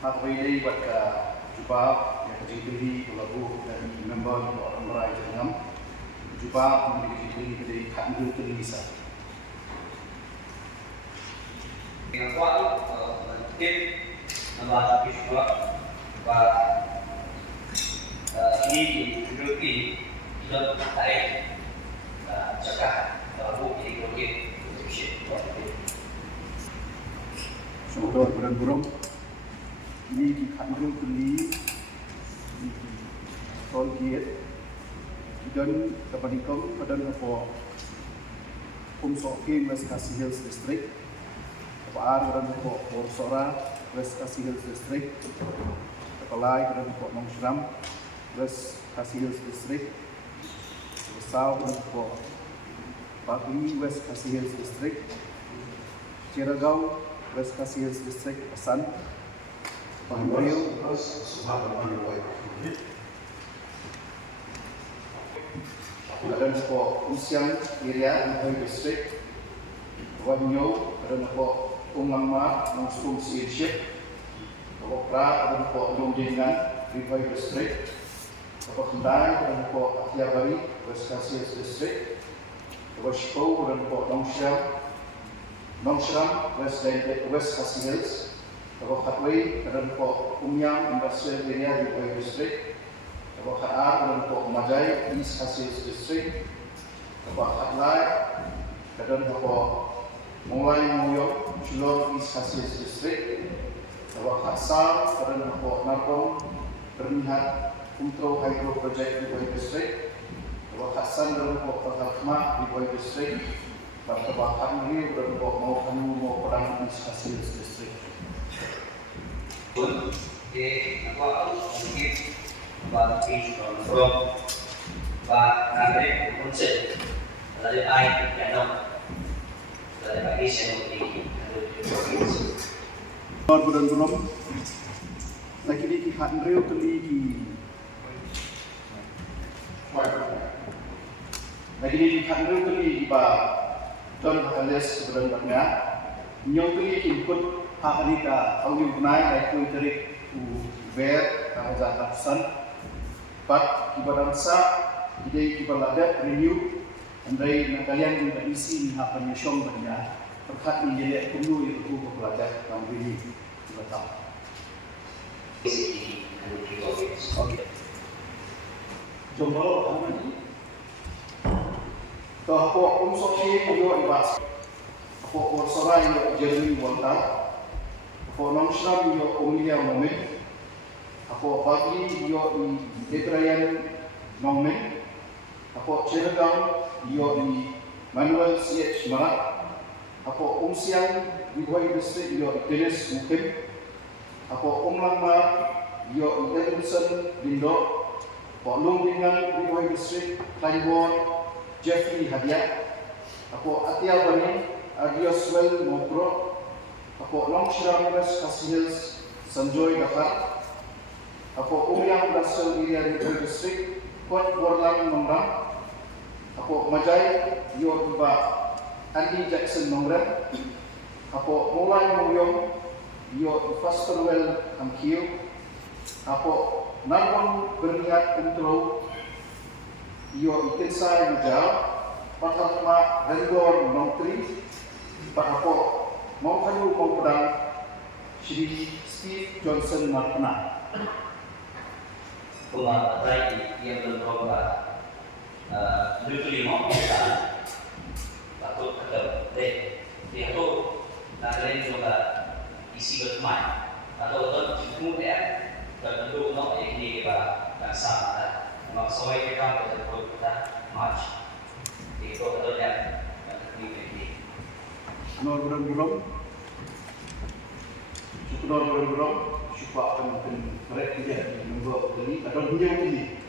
Aku ini buat ke jumpa yang kejadian lagu dari member orang berai dengan jumpa menjadi dari kandu terlisa. Dengan kuat tim membahas visual và ini diduduki dalam tarik cakap bukti proyek Sudah berang-berang ini di kandu beli di tol gate dan kepadikam pada apa Umsoki West Khasi Hills District Kepaar pada apa Borsora West Khasi Hills District Kepalai pada apa Nongshram West Khasi Hills District Besau pada apa Bakli West Khasi Hills District Ciragau West Khasi Hills District Pesan Pahimrio dan po Usiang area Mahoi District Wanyo dan po Umlangma Nongskung Siirship Pra dan po Longdingan Rivai District Kendai dan po Atiabari West Khasi Hills District Washpo dan po Nongshram West Khasi Hills Katway dan po Umyang Industrial Area Rivai District Khaar dan po Majai East Khasi Hills District Khatlai dan po Mulai Muyok Shillong East Khasi Hills District Khatsal dan po Narkong Bernihat Untro Hydro Project Rivai District Khatsan dan po Khakhma Rivai District Khabahan Riu dan po Maukanu Mau Padang East Khasi Hills District. Aku mungkin bagi from Bangladesh konsep dari air yang dari Bangladesh yang di Bulan lagi di Hanreo kali di lagi di Hanreo kali di ba Don Alias bulan Bangga nyong kali input hari ka audio benai ai kui tarik u ver kaza tapsan pat kibaransa ide kibalada renew andai nakalian di isi ni hapan yashong banya perkat ni dia perlu itu belajar dalam diri betul. Okey. Jombo apa ni? Toh apa unsur ni yo ibas. Apa Borsora yo Jeremy Wonta. Apa Nongshram yo Omilia Momen. Apa Bagli yo di Detrayan Momen. Apa Ciragau yo di Manuel C.H. Marat. Apa Umsiang Rivai District yo Dennis Mukim. Apa Umlangma yo Edmondson Lindo. Apa Longdingan Rivai District Kleinborn Jeffrey Hadiah. Apa Atia Bani Adioswell Mokro. Apa Nongshram West Khasi Hills Sanjoy Dakar. Apa Umyang Industrial Area Rivai District Kuat Borlang Nongrang. Apa Majai yo Iba Andy Jackson Nongran. Apa Mulai Muyong yo Fasterwell Amkio. Apa Narwang Berniat Untro yo Ikensai Majal. Pathatma Rendor Nongtri. Apa Mongkayu Mongpedang Shri Steve Johnson Marpena. Pengatai yang berlomba Nukli mau kita atau ada dia tu nak lain juga isi bermain atau kemudian tertentu nak ini kita nak sama maksudnya kita betul kita match itu betul ya ini Nor bulan Syukur akan mereka dia membuat ini atau dunia ini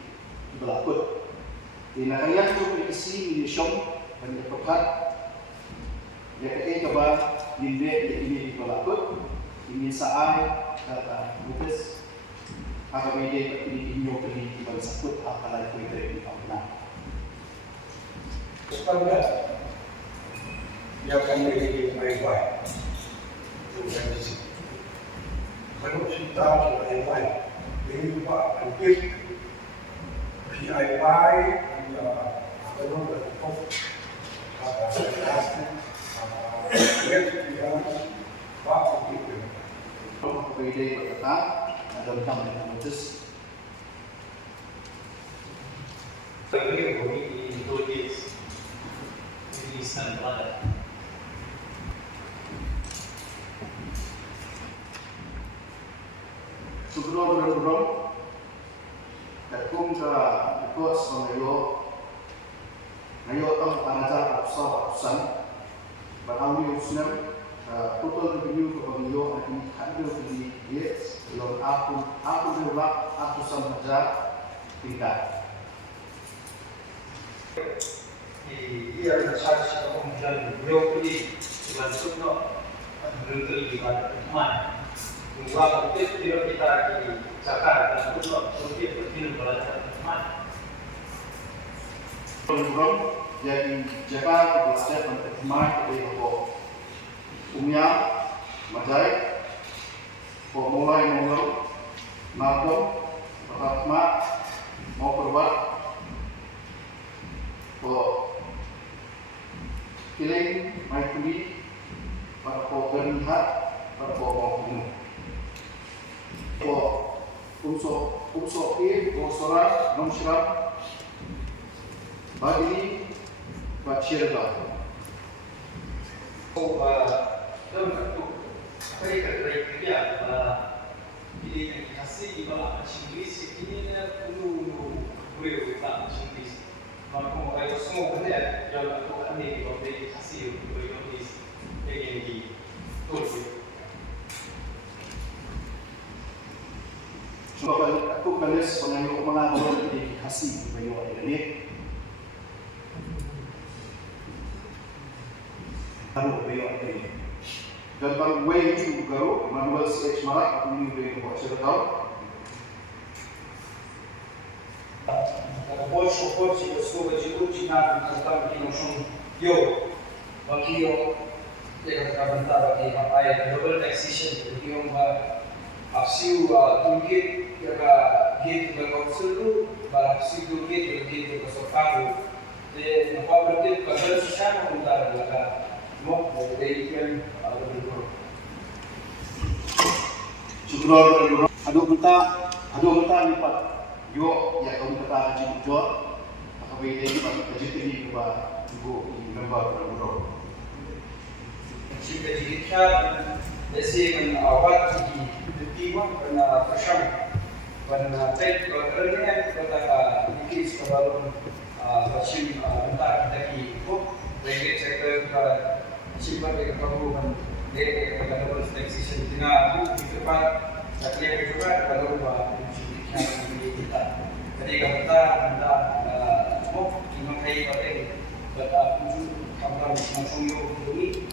berlaku. Di nakalian tu isi di shop dan dekat ya kaya kaba ini berlaku. Ini saat kata bukas apa beda ini dunia ini bersakut apa lagi kita ini pernah. Sekarang dia akan menjadi baik-baik. kalau kita PIY, ini juga aktif PIY kalau berikut PPD bertetap dalam dengan notis. Ini kami tulis tulisan pada Sebelum Kung sa ikut mengayo tang panajar ratusan berawi usnam total revenue ke pengayo akan hadir di yes lalu aku berlak ratusan hajar tingkat. Ia adalah satu kemudian beliau ini dibantu berhenti di mana Mengubah bukit bila kita di Jakarta dan untuk bukit berdiri pada teman. Program yang Jakarta berasal dari teman dari Umya, Majai, mulai Malcolm, Fatma, mau perbuat, Kiling, Maikuli, para pemilihan, para pembunuh. Unsur A, Bosora, Nomshram, Bagini, Bachirga. dalam bentuk kriteria identifikasi di bawah Inggris ini perlu boleh kita Inggris. Maka kalau semua benda yang lakukan ini di bawah identifikasi Inggris yang ditulis. So aku balas pengayo mga identifikasi bayo ini. Ano bayo ini. Dan pag way itu garo manual sketch marak aku ini bayo buat cerita. Dacă poți și o poți să scopă ce urci n-am căutat în tine și eu, băchi eu, de că te-am vântat, băchi, aia, double taxation, băchi eu, Apsiu toolkit jaga gate jaga usul bala apsiu toolkit jaga gate jaga sofaru de apa berarti kalau sama antara jaga mok dari ikan atau berikut. Syukur adu kita lipat yo ya kau kata haji jor apa ini bagi haji ini ba ibu member berbuat. Jika kita desi awat Iwan pernah bersama, pernah tek kerana kita ikut sebelum macam antara kita ikut, lagi sektor kita simpan dekat kamu kan, dekat kita double taxation tina itu di depan, tapi yang juga kalau macam kita, jadi kita anda semua cuma kayak pakai, kita tujuh kamera macam ini,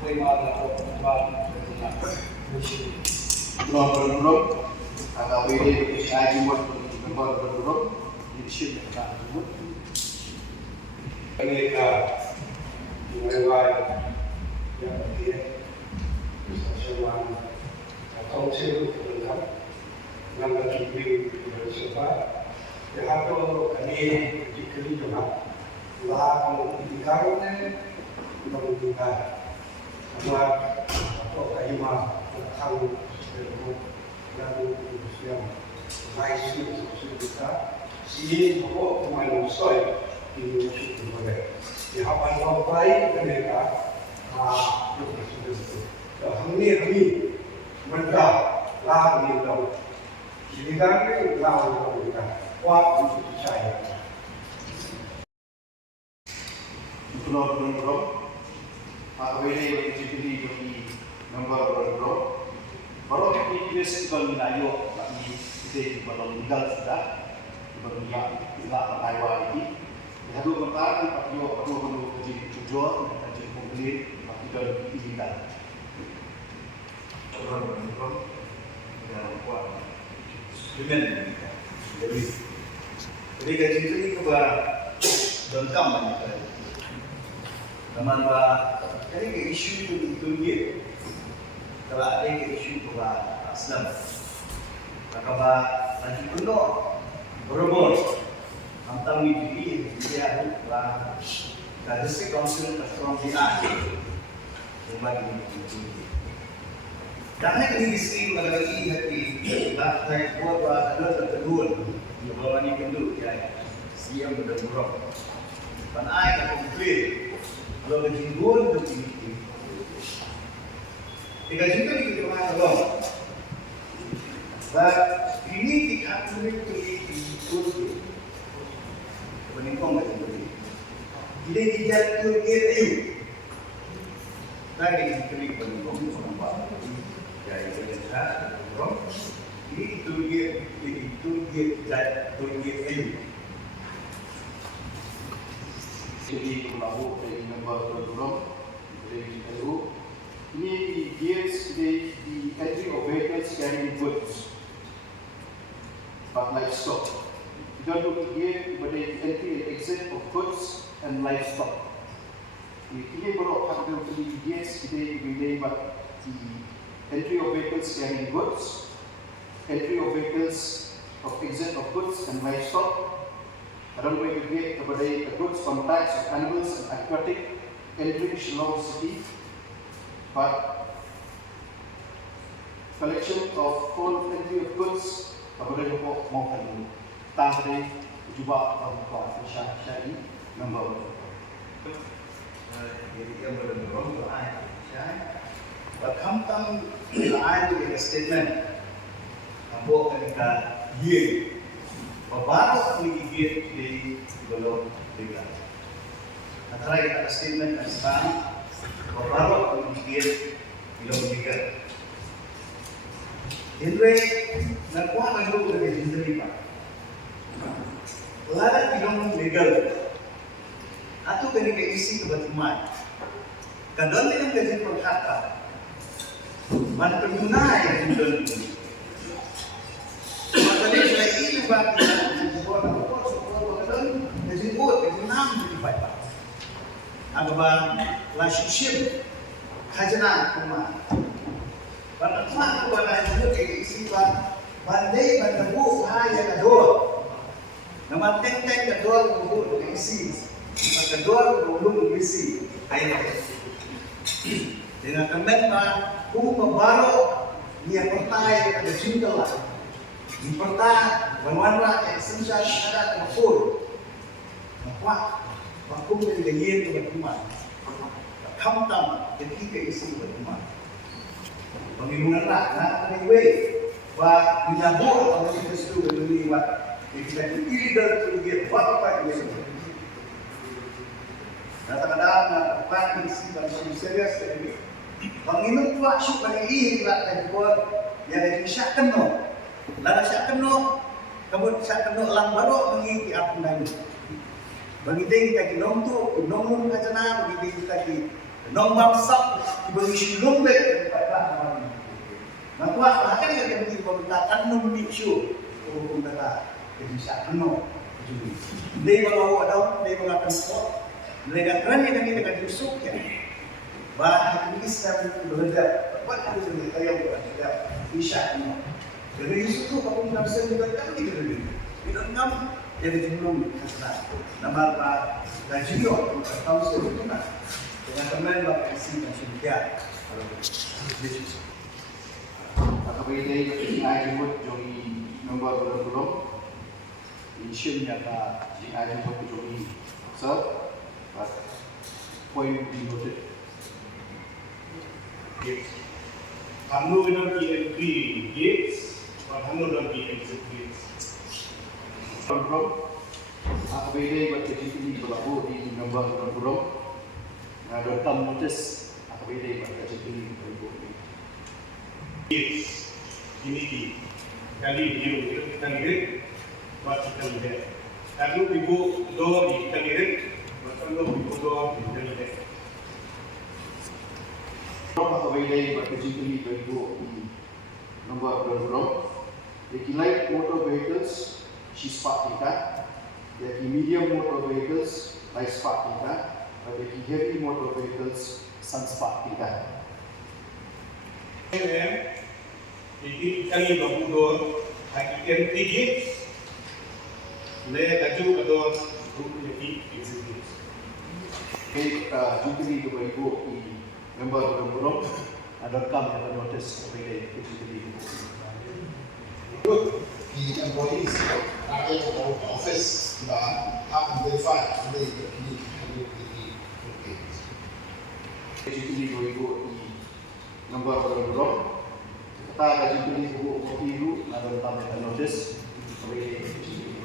boleh malah Belum agak beda dengan saya jumpa member bergrup leadership yang tak jumpa. Mereka mulai yang dia semua atau seluruh program yang berjumpa bersama. Yang kami jika juga lah mengingatkan mengingat sama atau ayam tahu lalu yang baik kita si pokok pemain soal di syukur mereka. Di hadapan orang baik mereka kami mereka lah mereka. Jadi kami lah mereka. Wah untuk saya. Belum. Aku ini jadi member bergrup. Baru ini festival Melayu kami kita baru legal sudah baru legal Taiwan ini. Lalu kemarin aku perlu kerja tujuan kerja komplit aku dah legal. Orang bergrup dalam kuat dengan jadi gaji itu ni kebar lengkap banyak. Teman-teman, ini isu itu dia. Kalau ada isu kepada Islam. Kakaba lagi penuh berobor tentang ini dia lah dari si konsul terserang di akhir rumah ini. Karena ini disini lagi hati lah saya buat ada tertentu bahwa ini kenduk ya siang berdeburuk. Pan ai ka kumpi kalau berjinggun tu ini. Tiga juga di kita makan but ini tidak boleh diikut peningkong itu boleh. Jadi tidak terkait tadi diklik peningkong itu nampak. Jadi kita orang ini terkait Jadi kalau dari nombor program dari itu ini gives the entry of vehicles carrying goods, but livestock. Don't look here, but the entry and exit of goods and livestock. Ini baru akan menjadi gives kita bila buat the entry of vehicles carrying goods, entry of vehicles of exit of goods and livestock. Around going to get kepada goods from types of animals and aquatic entry Shillong City, but collection of all entry of goods kepada pokok maupun tangkai juga untuk syari nombor. Jadi yang berderong tu ayat. Berkampang ayat itu statement. Ambok ketika dia baru menggigit di belum juga. Antara kita statement dan sekarang baru menggigit belum juga. Jadi nak kuat lagi dari sendiri pak. Lalat belum legal. Atau kena isi kebetulan. Kadang dia kan gaji perkata. Man pengguna yang betul. Makanya saya ini bagi sebuah kadang gaji buat gaji enam jadi baik. Agak relationship khazanah rumah. Bagaimana kepada itu isi bandai bantu hanya kedua. Nama tenteng kedua untuk isi. Kedua belum isi ayat. Dengan komentar hukum baru dia pertai ada cinta lah. Di pertai wanwanra esensial ada makul. Maka hukum jadi yen kebetulan. Kamtam jadi ke isi kebetulan. Pengimungan lah, nah anyway, bah dinabur oleh itu berdiri bah. Kita illegal to get apa itu. Kadang-kadang melakukan isi dan serius ini. Penginut tua syuk bagi ini tidak terbuat yang dari syak keno. Lalu syak keno, kemudian syak keno lang baru mengikuti apa lain. Bagi kita kinom tu, kinom kacana, bagi kita kinom bangsak, bagi silum bek. Maka akan kita bagi pemerintahan nomor syuk hukum kata jadi syak keno. Dia kalau ada, dia mengatakan kok. Mereka kerana yang kita jusuk ya, bahan Islam itu berbeda. Apa yang kita yang berbeda? Isya ini. Jadi jusuk tu kalau kita bisa juga tak kita berbeda. Kita enam jadi belum kasar. Nama apa? Rajio tahu sebetulnya nak. Dengan teman bapa isi dan syarikat. Kalau Yesus. Akabili ay jumut jogi nombor berapa? Isyun nyata si ay jumut jogi. So but point to be noted. Yes. हम लोग इधर की entry gets और हम लोग इधर की exit gates. From akabili berkecil berlaku di nombor berapa? Ada tam notice akabili berkecil berlaku. Gates ini di kali dia kita lihat buat kita lihat. Kalau ibu door di kita lihat. Kalau ibu doa tidak. Kalau akabili berkecil berlaku di nombor berapa? The light motor vehicles, she's part kita. The medium motor vehicles, light part kita. But the heavy motor vehicles, sun part kita. Jadi kali berbudur hakikat tinggi, le kaju atau menjadi eksekutif. Okay, Jubilee Bapak Ibu di member burung ada kami ada notice kepada Jubilee. Good. The employees are able to office have to verify the Jubilee Bapak Ibu di member burung kita ada Jubilee Bapak Ibu ada kami ada notice kepada Jubilee.